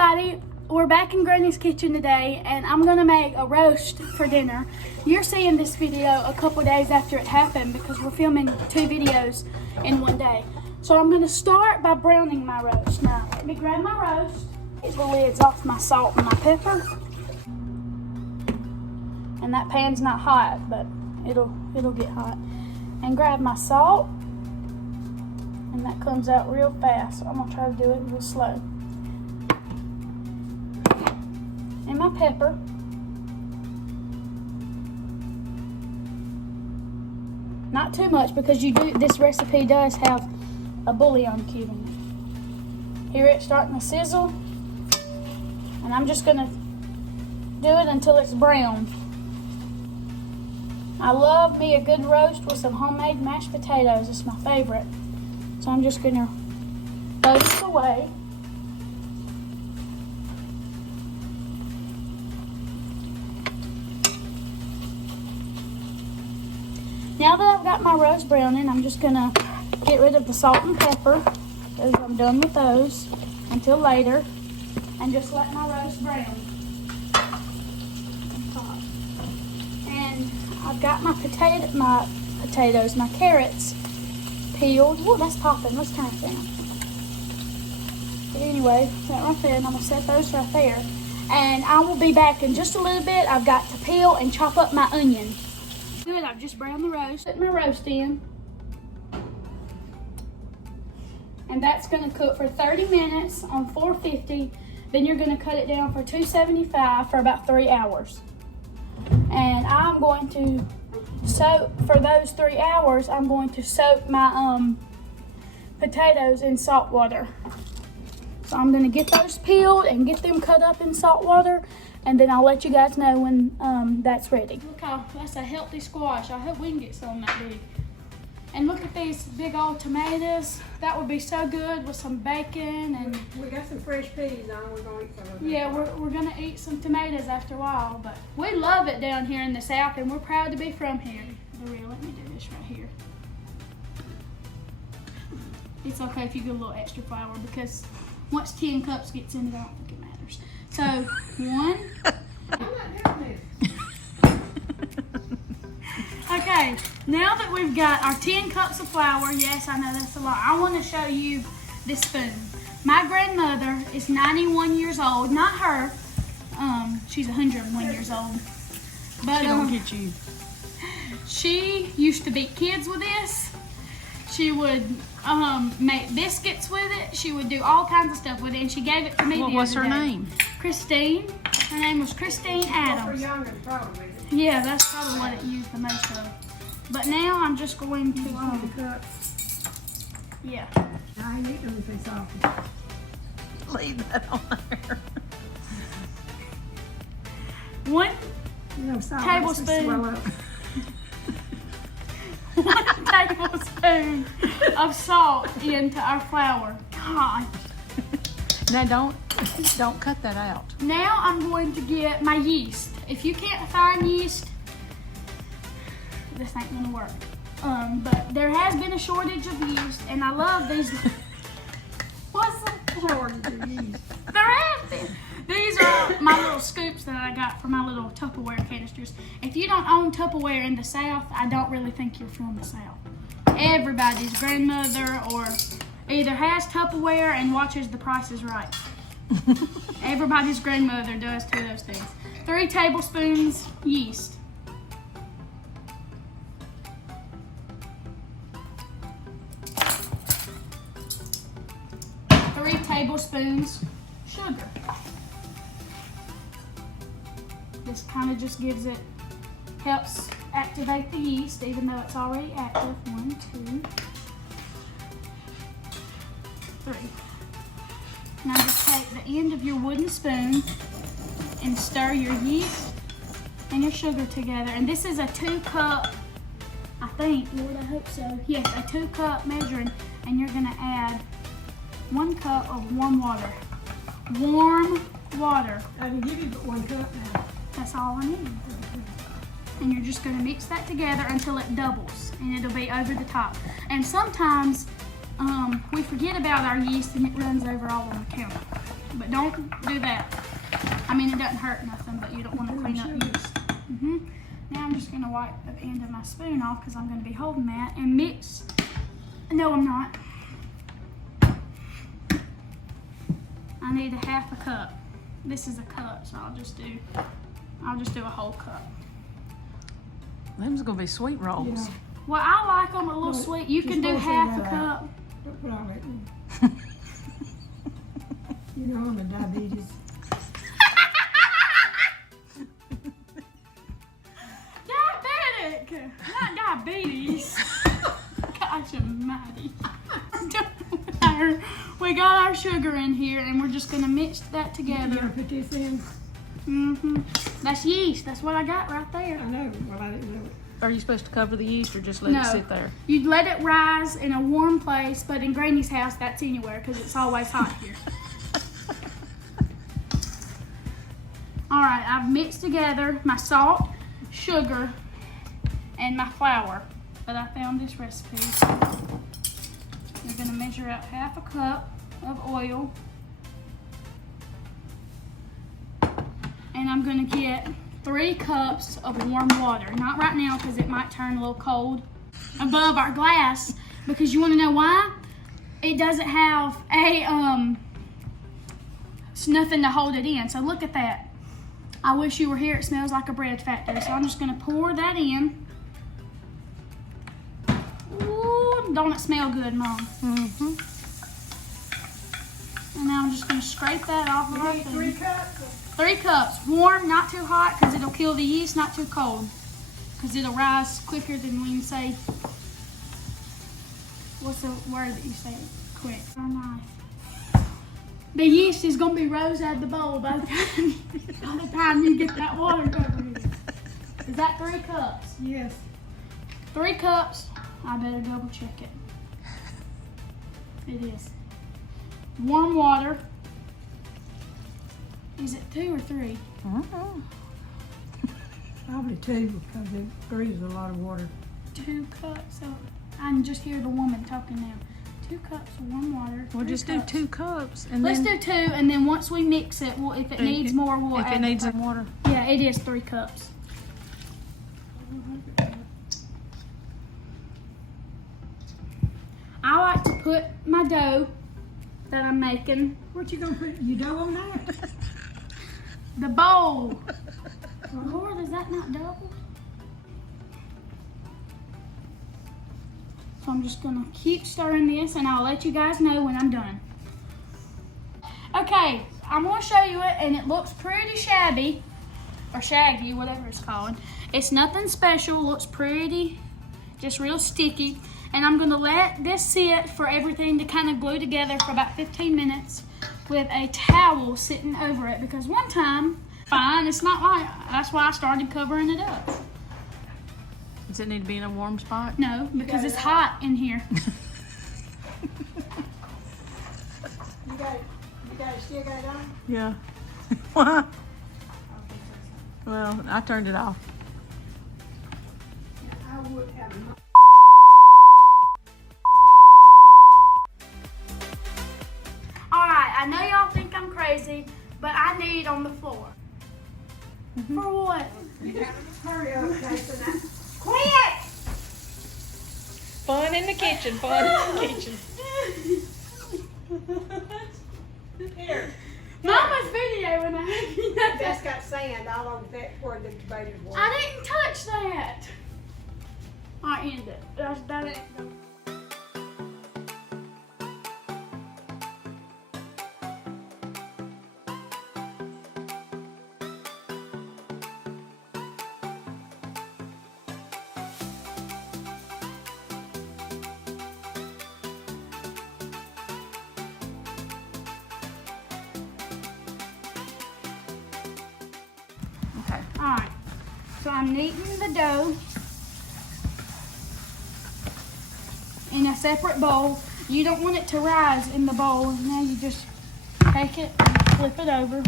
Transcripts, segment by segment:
everybody, we're back in Granny's kitchen today, and I'm gonna make a roast for dinner. You're seeing this video a couple days after it happened because we're filming 2 videos in one day. So I'm gonna start by browning my roast. Now, let me grab my roast, get the lids off my salt and my pepper. And that pan's not hot, but it'll get hot. And grab my salt, and that comes out real fast. So I'm gonna try to do it real slow. And my pepper. Not too much because this recipe does have a bouillon cube in it. Here it's starting to sizzle, and I'm just gonna do it until it's brown. I love me a good roast with some homemade mashed potatoes. It's my favorite. So I'm just gonna throw this away. Now that I've got my roast browning, I'm just gonna get rid of the salt and pepper because I'm done with those until later, and just let my roast brown. And I've got my potatoes, my carrots peeled. Whoa, that's popping. Let's turn it down. But anyway, that right there, and I'm gonna set those right there. And I will be back in just a little bit. I've got to peel and chop up my onion. Good, I've just browned the roast. Put my roast in. And that's gonna cook for 30 minutes on 450. Then you're gonna cut it down for 275 for about 3 hours. And I'm going to soak, for those 3 hours, I'm going to soak my potatoes in salt water. So I'm gonna get those peeled and get them cut up in salt water, and then I'll let you guys know when that's ready. Look how, that's a healthy squash. I hope we can get some that big. And look at these big old tomatoes. That would be so good with some bacon. And we got some fresh peas on. We're gonna eat some of them. Yeah, we're gonna eat some tomatoes after a while, but we love it down here in the South, and we're proud to be from here. Let me do this right here. It's okay if you get a little extra flour because once 10 cups gets in it, I don't think it matters. So 1. I'm not doing this. Okay, now that we've got our 10 cups of flour, yes, I know that's a lot. I want to show you this spoon. My grandmother is 91 years old. Not her. She's 101 years old. But She don't get you. she used to beat kids with this. She would make biscuits with it. She would do all kinds of stuff with it, and she gave it to me. What was her name? Christine. Her name was Christine Adams. For younger, probably. Yeah, that's probably what it used the most of. But now I'm just going to yeah. I ain't eating this often. Leave that on there. 1 You know, salt tablespoon. swell up. 1 tablespoon of salt into our flour. God. No, don't cut that out. Now I'm going to get my yeast. If you can't find yeast, this ain't gonna work. But there has been a shortage of yeast, and I love these. What's the shortage of yeast? There has been. These are my little scoops that I got for my little Tupperware canisters. If you don't own Tupperware in the South, I don't really think you're from the South. Everybody's grandmother or either has Tupperware and watches The Price is Right. Everybody's grandmother does 2 of those things. 3 tablespoons yeast. 3 tablespoons sugar. This kind of just helps activate the yeast even though it's already active. 1, 2, 3. Now just take the end of your wooden spoon and stir your yeast and your sugar together. And this is a 2-cup, I think, Lord, I hope so. Yes, a 2-cup measuring, and you're gonna add 1 cup of warm water. Warm water. I can give you but 1 cup now. That's all I need. And you're just gonna mix that together until it doubles, and it'll be over the top. And sometimes we forget about our yeast and it runs over all on the counter. but don't do that. I mean, it doesn't hurt nothing, but you don't want to clean up yeast. Now I'm just gonna wipe the end of my spoon off because I'm gonna be holding that and mix. No, I'm not. I need a half a cup. This is a cup, so I'll just do a whole cup. Them's gonna be sweet rolls. Yeah. Well, I like them a little Well, sweet. You you're can do supposed to half a do that. cup. Don't put all that in. You know I'm a diabetes. Diabetic, not diabetes. Gosh almighty. We got our sugar in here, and we're just gonna mix that You gonna together. put this in? That's yeast. That's what I got right there. I know. Well, I didn't know it. Are you supposed to cover the yeast or just let No. it sit there? You'd let it rise in a warm place, but in Granny's house, that's anywhere because it's always hot here. All right, I've mixed together my salt, sugar, and my flour. But I found this recipe. You're gonna measure out half a cup of oil. And I'm gonna get 3 cups of warm water. Not right now because it might turn a little cold above our glass, because you wanna know why? It doesn't have it's nothing to hold it in. So look at that. I wish you were here. It smells like a bread factory. So I'm just gonna pour that in. Ooh, don't it smell good, Mom? And now I'm just gonna scrape that off of our You need thing. 3 cups? 3 cups, warm, not too hot, because it'll kill the yeast, not too cold, because it'll rise quicker than when you say, what's the word that you say quick? Our knife. The yeast is gonna be rose out of the bowl by the time you get that water over here. Is that 3 cups? Yes. 3 cups. I better double check it. It is. Warm water. Is it 2 or 3? Probably 2 because it breathes a lot of water. 2 cups of, I can just hear the woman talking now. 2 cups of warm water. We'll 3 just cups. do 2 cups and Let's then do 2, and then once we mix it, we'll, if it needs more, we'll if add it needs the- some water. Yeah, it is 3 cups. I like to put my dough that I'm making, What you gonna put? You dough on that? the bowl. Lord, is that not double? So I'm just gonna keep stirring this, and I'll let you guys know when I'm done. Okay, I'm gonna show you it, and it looks pretty shabby, or shaggy, whatever it's called. It's nothing special, looks pretty, just real sticky. And I'm gonna let this sit for everything to kind of glue together for about 15 minutes with a towel sitting over it, because one time, fine, it's not like, that's why I started covering it up. Does it need to be in a warm spot? No, because it's hot in here. You got it. Still got it on? Yeah. Why? Well, I turned it off. I would have it. Alright, I know y'all think I'm crazy, but I need on the floor. For what? Hurry up, Jason. Quick! Fun in the kitchen, fun in the kitchen. Here. Mama's videoing that. That's got sand all over that where the tomatoes were. I didn't touch that. I end it. That ain't. Okay. Alright, so I'm kneading the dough in a separate bowl. You don't want it to rise in the bowl. Now you just take it and flip it over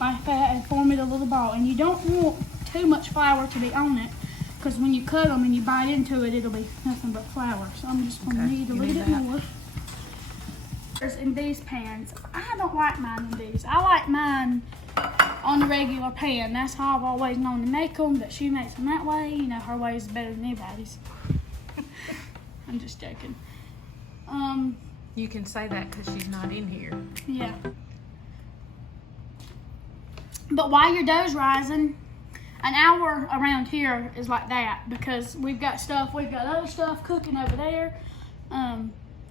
like that and form it a little ball. And you don't want too much flour to be on it, because when you cut them and you bite into it, it'll be nothing but flour. So I'm just going to Okay, knead a you little need bit that. more. In these pans. I don't like mine in these. I like mine on the regular pan. That's how I've always known to make them, but she makes them that way. You know, her way is better than anybody's. I'm just joking. You can say that because she's not in here. Yeah. But while your dough's rising, an hour around here is like that because we've got other stuff cooking over there.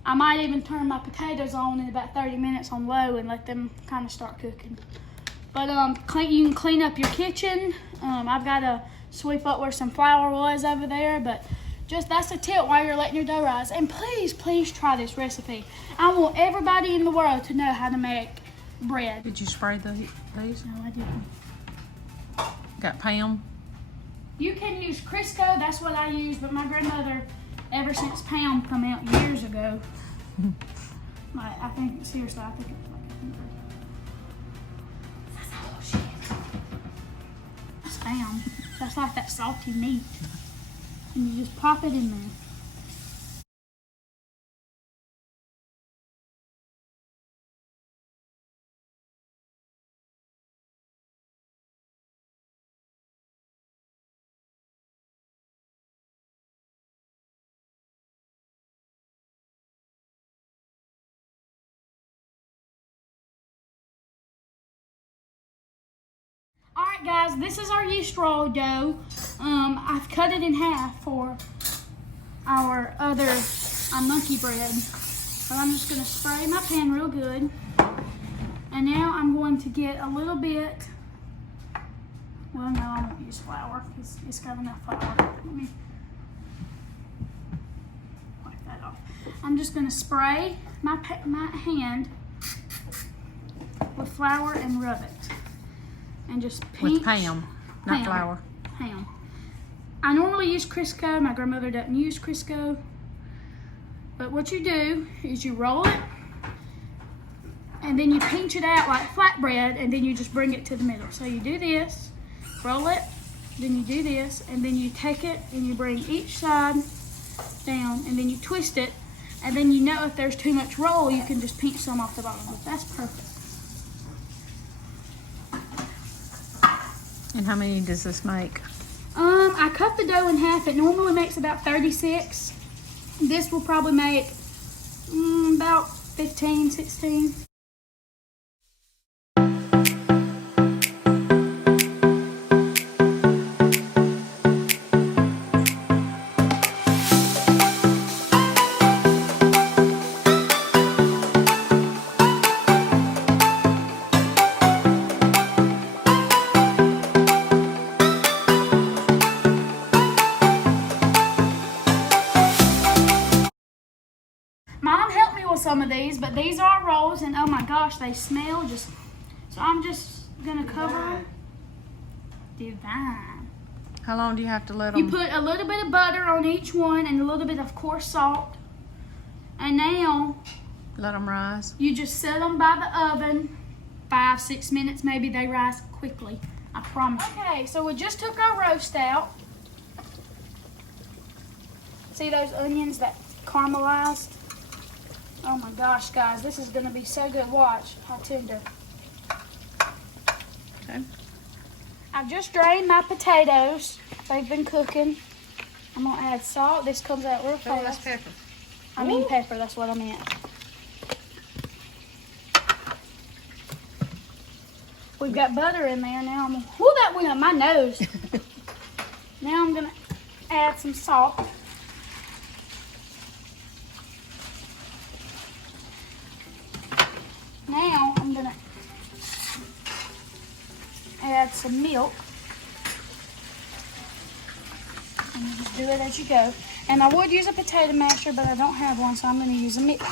I might even turn my potatoes on in about 30 minutes on low and let them kind of start cooking. But you can clean up your kitchen. I've got to sweep up where some flour was over there, but that's a tip while you're letting your dough rise. And please, please try this recipe. I want everybody in the world to know how to make bread. Did you spray these? No, I didn't. Got Pam? You can use Crisco, that's what I use, but my grandmother, ever since Pam come out years ago, I think it was like that's Pam. That's like that salty meat. And you just pop it in there. Alright guys, this is our yeast roll dough. I've cut it in half for our monkey bread. So I'm just going to spray my pan real good. And now I'm going to get a little bit, well no, I won't use flour. It's got enough flour. Let me wipe that off. I'm just going to spray my hand with flour and rub it. And just pinch. With Pam, not flour. Pam. I normally use Crisco. My grandmother doesn't use Crisco. But what you do is you roll it, and then you pinch it out like flatbread, and then you just bring it to the middle. So you do this, roll it, then you do this, and then you take it and you bring each side down, and then you twist it, and then you know if there's too much roll, you can just pinch some off the bottom. That's perfect. And how many does this make? I cut the dough in half. It normally makes about 36. This will probably make about 15, 16. Mom helped me with some of these, but these are rolls, and oh my gosh, they smell just. So I'm just gonna cover them. Divine. How long do you have to let them? You put a little bit of butter on each one and a little bit of coarse salt. And now Let them rise. you just set them by the oven, 5-6 minutes maybe. They rise quickly, I promise. Okay, so we just took our roast out. See those onions that caramelized? Oh my gosh, guys, this is gonna be so good. Watch how tender. Okay. I've just drained my potatoes. They've been cooking. I'm gonna add salt. This comes out real Oh, that's fast. pepper. I mean pepper, that's what I meant. We've got butter in there now. Whoo, that went up my nose. Now I'm gonna add some salt. Now I'm gonna add some milk. And you just do it as you go. And I would use a potato masher, but I don't have one, so I'm gonna use a mixer.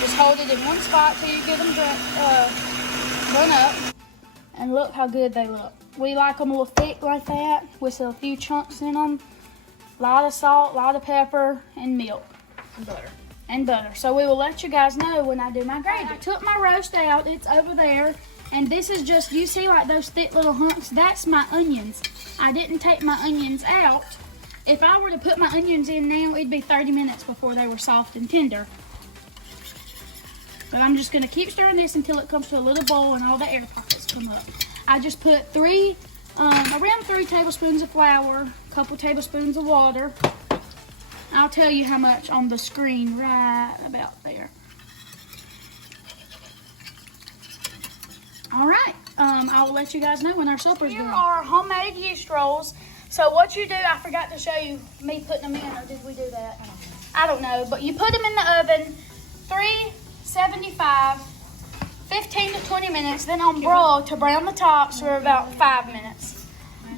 Just hold it in one spot till you get them done up. And look how good they look. We like them a little thick like that, with a few chunks in them. A lot of salt, a lot of pepper, and milk. And butter. So we will let you guys know when I do my gravy. I took my roast out. It's over there. And this is just, you see like those thick little hunks? That's my onions. I didn't take my onions out. if I were to put my onions in now, it'd be 30 minutes before they were soft and tender. But I'm just gonna keep stirring this until it comes to a little boil and all the air pockets come up. I just put around 3 tablespoons of flour, a couple tablespoons of water. I'll tell you how much on the screen right about there. All right, I will let you guys know when our supper's done. Here are homemade yeast rolls. So what you do, I forgot to show you me putting them in, or did we do that? I don't know, but you put them in the oven, 375, 15 to 20 minutes, then on broil to brown the tops for about 5 minutes.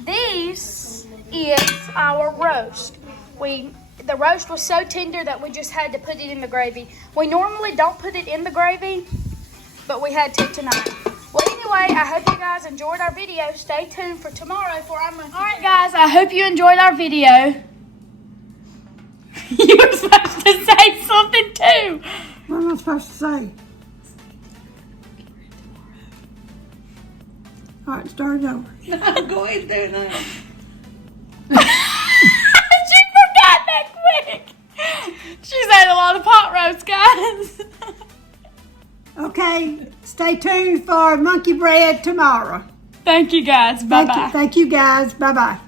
This is our roast. The roast was so tender that we just had to put it in the gravy. We normally don't put it in the gravy, but we had to tonight. Well, anyway, I hope you guys enjoyed our video. Stay tuned for tomorrow for our monkey. All right, guys, I hope you enjoyed our video. You were supposed to say something too. What am I supposed to say? All right, start it over. No, go ahead and do it now. She forgot that quick. She's had a lot of pot roast, guys. Okay, stay tuned for monkey bread tomorrow. Thank you, guys. Bye-bye. Thank you guys. Bye-bye.